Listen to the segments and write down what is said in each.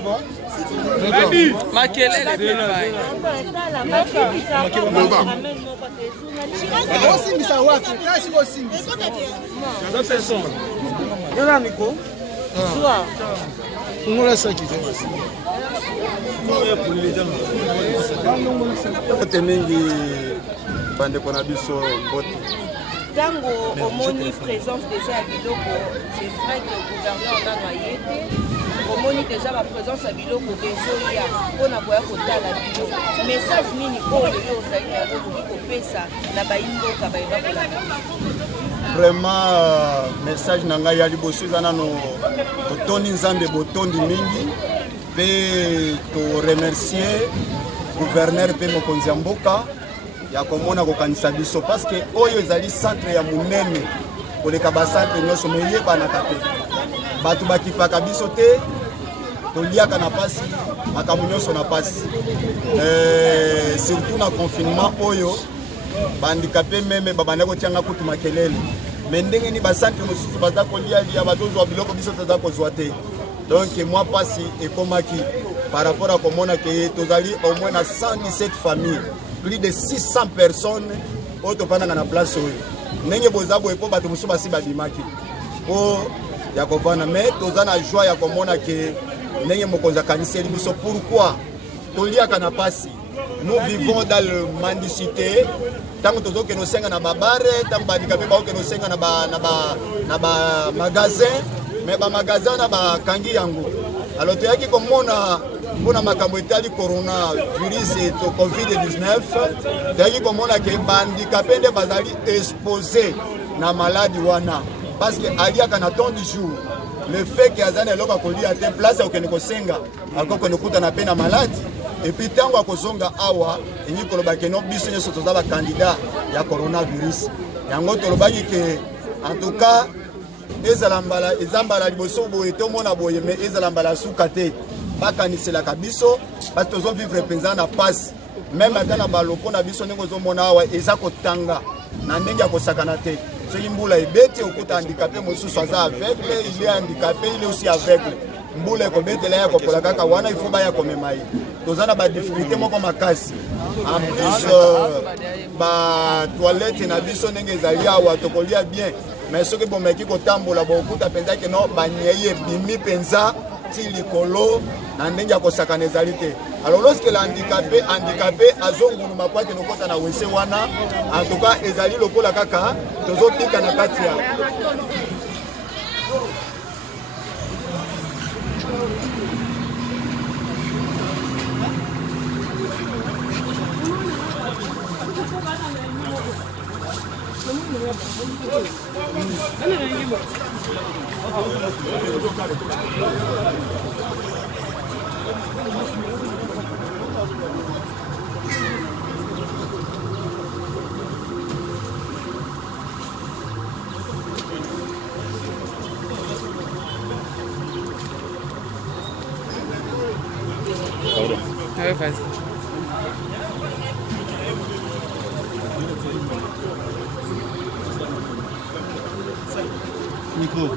C'est bon? Tango omoni présence déjà à biloko, c'est vrai que le gouvernement a noyé. Omoni déjà la présence à biloko bezoya pona koya kotala biloko. Message nini oyo yo ozali ya kopesa na bayimboka bayeba vraiment message nanga ya liboso ezana no totoni nzambe botondi mingi pe to remercier gouverneur pe mokonzi ya mboka ya komona kokanisa biso parce que oyo ezali centre ya munene koleka ba centre nyonso meyebanaka te bato bakipaka biso te toliaka na pasi makambo nyonso na pasi surtout na confinement oyo bandikape meme babanda kotianga kutu makelele me ndenge ni bacentre mosusu baza kolialia bazozwa biloko biso toza kozwa te donc moi pasi ekomaki par rapport à komona ke tozali au moins na 117 familles plus de 600 personnes oyo topandaka na place oyo ndenge boza boye mpo bato mosusu basi babimaki mpo ya kovanda me toza na joie ya komona ke ndenge mokonzi akaniseli biso pourquoi toliaka na pasi. Nous vivons dans le mendicité. Tant que nous sommes dans les bars, tant que nous sommes dans les magasins, mais les magasins sont dans les kangi yango. Alors, tu as dit comme on a le coronavirus et le Covid-19, tu as dit comme on a que les handicapés sont exposés à la maladie. Parce qu'il y a un temps du jour. Le fait qu'il y a des gens qui ont été place au Sénégal, encore que nous avons une maladie. Et puis tant que kozonga awa enyi kolobaki no biso nyoso toza ba candidat ya coronavirus yango tolobaki ke en tout cas ezambala liboso boye to mona boye mais ezalambala suka te bakanisela ka biso parce que tozo vivre penza na passe même ata na baloko na biso ndenge ozomona awa eza kotanga na ndenge ya kosakana te soki mbula ebeti okuta handicapé mosusu aza aveugle il est handicapé il est aussi aveugle mbula ekobetela ya kopola kaka wana ifo baya komema ye tozana ba difficulté moko makasi en plus ba toilette na biso ndenge ezali awa tokolia bien mais soki bomeki kotambola bokuta penza ke no banyeye bimi penza ti likolo na ndenge ya kosakana ezali te. Alors lorsque l'handicapé azongunu makwate nokota na wese wana en tout cas ezali lokola kaka tozopika na kati ya Ouais, vas-y. Micro.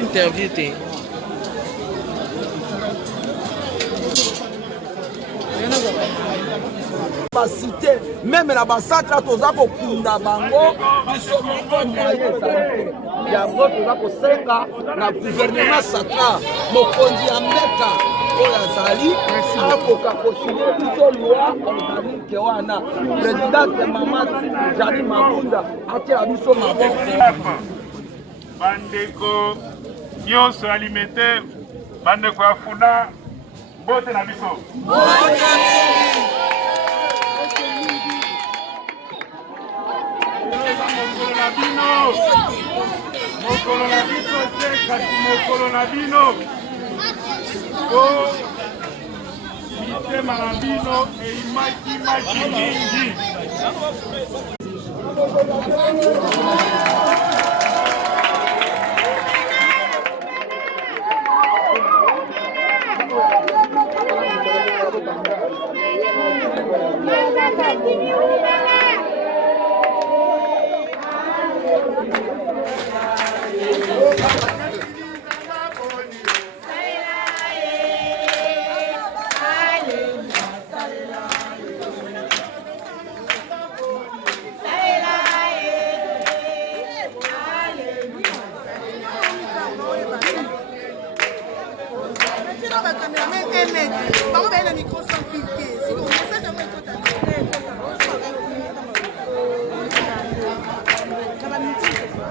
Interview. cité, même la centre, toza ko kunda bango, biso moko moyen santé. Yango toza ko senga na gouvernement central, mokonzi ya mbeka oyo azali akoka kosigner biso loi organique wana. Présidente Mama Jali Mabunda atia biso maboko. Bandeko nyonso alimentaire, bandeko ya funa, bote na biso. Mokolo na biso se kasi mokolo na bino o mitema na bino eimaki mingi.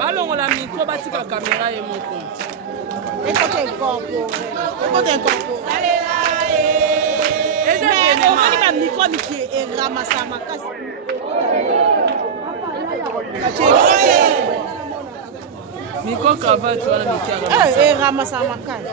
balongola micro batika caméra ye moko omoni bamikro miki eramasa makasi micro cravate wana miki eramasa makasi.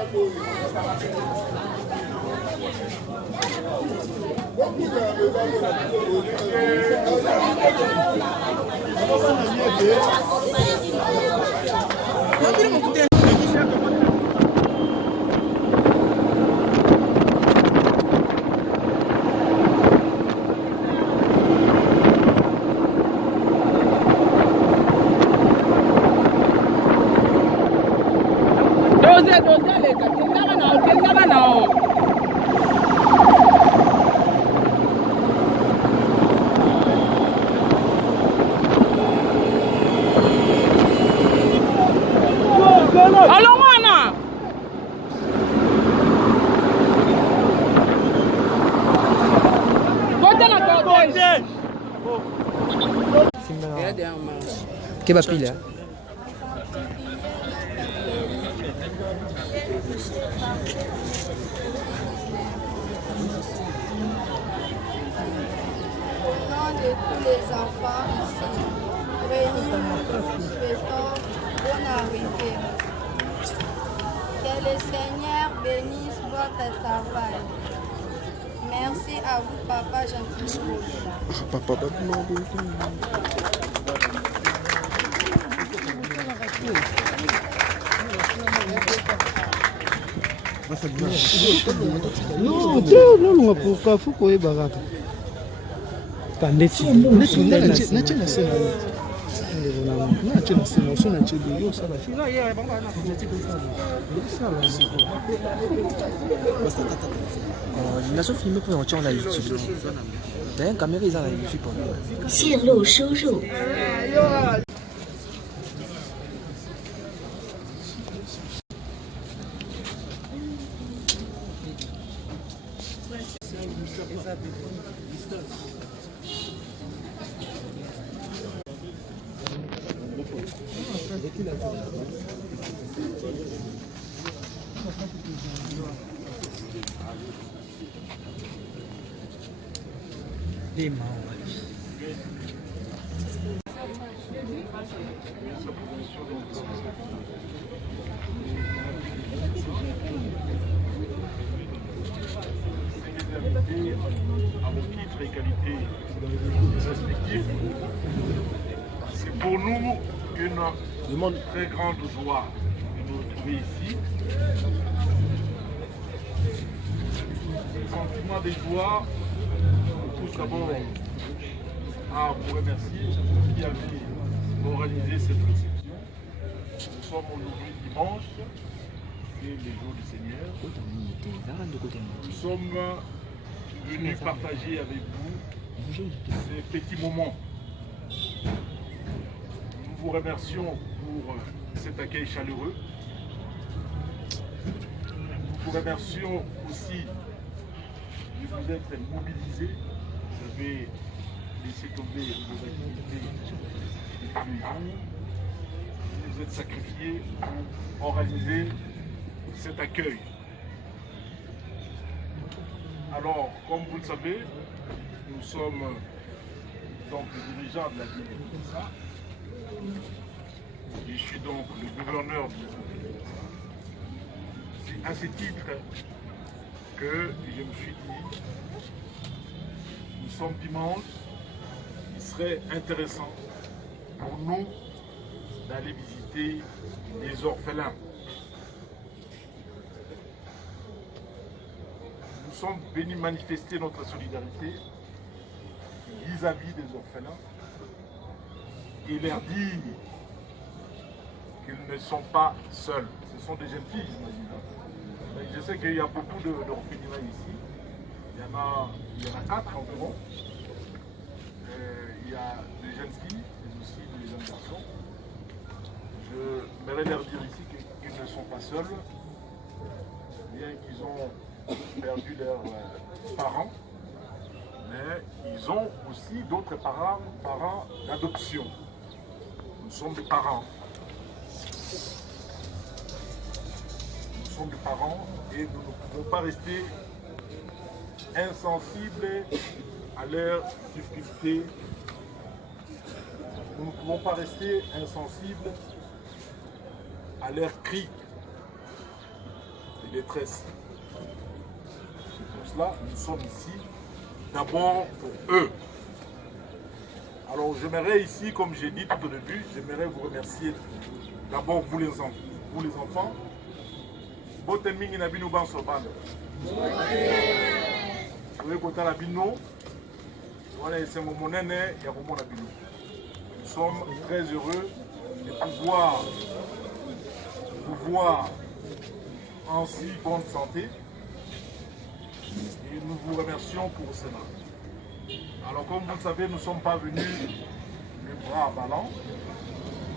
Que va pile. De tous les enfants ici réunis, nous souhaitons bonne arrivée. Que le Seigneur bénisse votre travail. Merci à vous, Papa Gentil. Non, pourquoi faut qu'on ait baraka. Tandeti. Naso filmé pour entrer en YouTube. D'ailleurs, caméra ils ont la YouTube. 泄露收入。 À vos titres et qualités respectifs, c'est pour nous une très grande joie de nous retrouver ici. Sentiment de joie, tout d'abord à vous remercier qui avez organisé cette réception. Nous sommes aujourd'hui dimanche, c'est le jour du Seigneur. Nous sommes venus partager avec vous ces petits moments. Nous vous remercions pour cet accueil chaleureux. Nous vous remercions aussi de vous être mobilisés. Vous avez laissé tomber vos activités de tous les jours. Vous vous êtes sacrifiés pour organiser cet accueil. Alors, comme vous le savez, nous sommes donc les dirigeants de la ville de Kinshasa. Je suis donc le gouverneur de C'est à ce titre que je me suis dit, nous sommes dimanche, il serait intéressant pour nous d'aller visiter les orphelins. Nous sommes venus manifester notre solidarité vis-à-vis des orphelins et leur dire qu'ils ne sont pas seuls. Ce sont des jeunes filles, j'imagine. Je sais qu'il y a beaucoup d'orphelinats ici. Il y en a 4 environ. Il y a des jeunes filles, mais aussi des jeunes garçons. Je voudrais leur dire ici qu'ils ne sont pas seuls, bien qu'ils ont perdu leurs parents, mais ils ont aussi d'autres parents d'adoption. Nous sommes des parents. Nous sommes des parents et nous ne pouvons pas rester insensibles à leurs difficultés. Nous ne pouvons pas rester insensibles à leurs cris de détresse. Pour cela, nous sommes ici d'abord pour eux. Alors j'aimerais ici, comme j'ai dit tout au début, j'aimerais vous remercier d'abord vous les enfants. Botemingi na bino ban sobana. Nous sommes très heureux de pouvoir vous voir en si bonne santé. Et nous vous remercions pour cela. Alors comme vous le savez, nous ne sommes pas venus les bras ballants.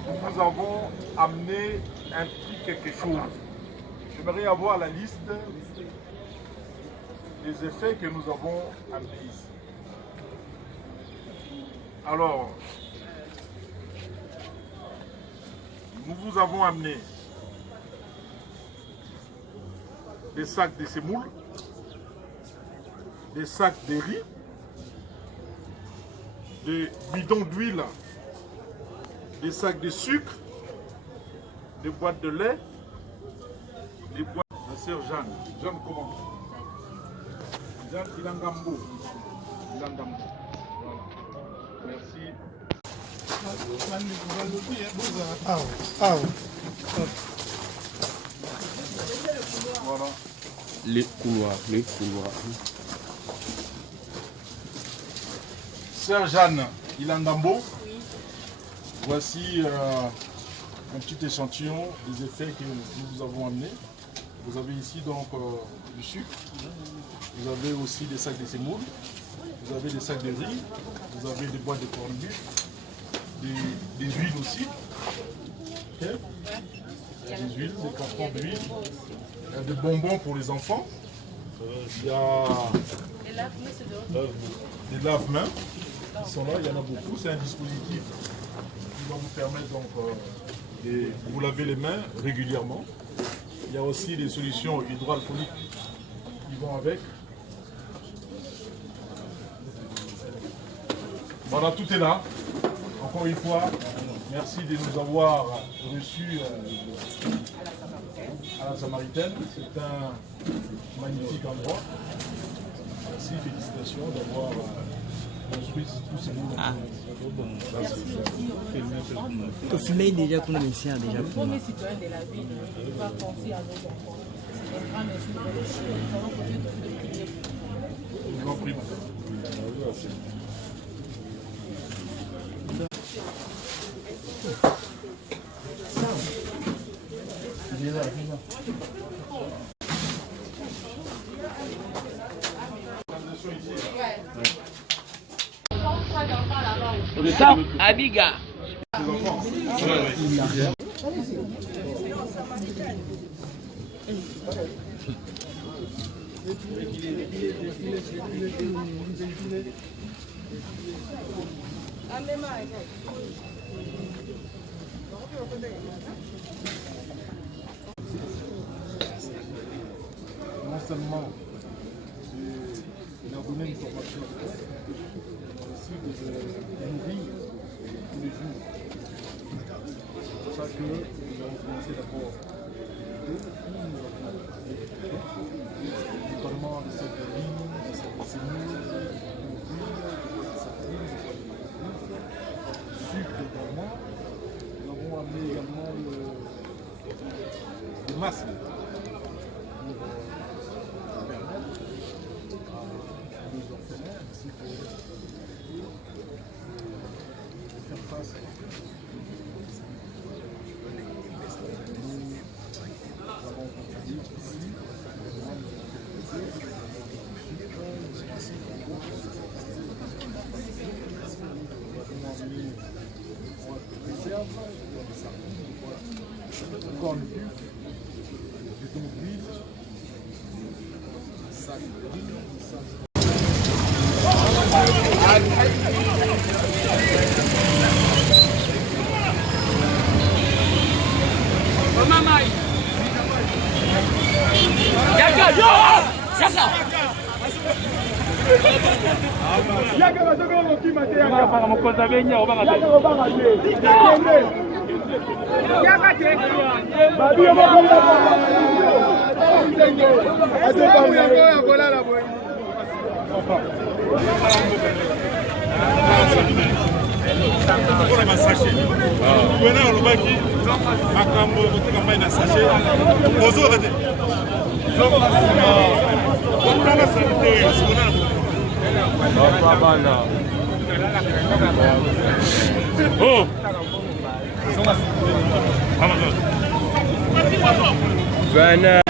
Nous vous avons amené un petit quelque chose. J'aimerais avoir la liste des effets que nous avons amenés ici. Alors, nous vous avons amené des sacs de semoule, des sacs de riz, des bidons d'huile, des sacs de sucre, des boîtes de lait, des boîtes. Ma sœur Jeanne. Jeanne comment? Jeanne Ilangambo. Ilangambo. Voilà. Merci. Voilà. Les couloirs. Sœur Jeanne Ilangambo, voici un petit échantillon des effets que nous vous avons amenés. Vous avez ici donc du sucre, vous avez aussi des sacs de semoule, vous avez des sacs de riz, vous avez des boîtes de corned-beef, des huiles aussi. Okay. Des huiles, des cartons d'huile, il y a des bonbons pour les enfants, il y a des lave-mains qui sont là, il y en a beaucoup, c'est un dispositif qui va vous permettre donc de vous laver les mains régulièrement. Il y a aussi des solutions hydroalcooliques qui vont avec. Voilà, tout est là. Encore une fois, merci de nous avoir reçus à la Samaritaine. C'est un magnifique endroit. Merci, félicitations d'avoir construit tous ces mots. Au filmer déjà pour nous déjà pour nous. Citoyens de la ville, on va penser à nos enfants. C'est un grand merci de votre chien. Nous allons continuer de prier pour vous. Je vous en prie, madame. Ça, Abiga. Non seulement leur donner une formation, mais aussi de nourrir tous les jours. C'est pour ça que nous avons commencé d'abord notamment les sacs de riz, les sacs de semoule, sucre également. Nous avons amené également des masques pour permettre à nos orphelins ainsi que de faire face à nous avons contribué ici. Encore une plus, du don d'huile, un sac d'huile, un sac. Maman, Yaka, yo! Yaka! Yaka bazoka mokima te yaka para mokonza benya obanga te. Yaka te. Babi omokonza. Ase ba mu yako ya kolala boy. Kuna masashi. Kuna olobaki makambo koteka mai na sachet. Ozo rete. Kuna sanité, kuna oh! Venez!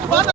Bana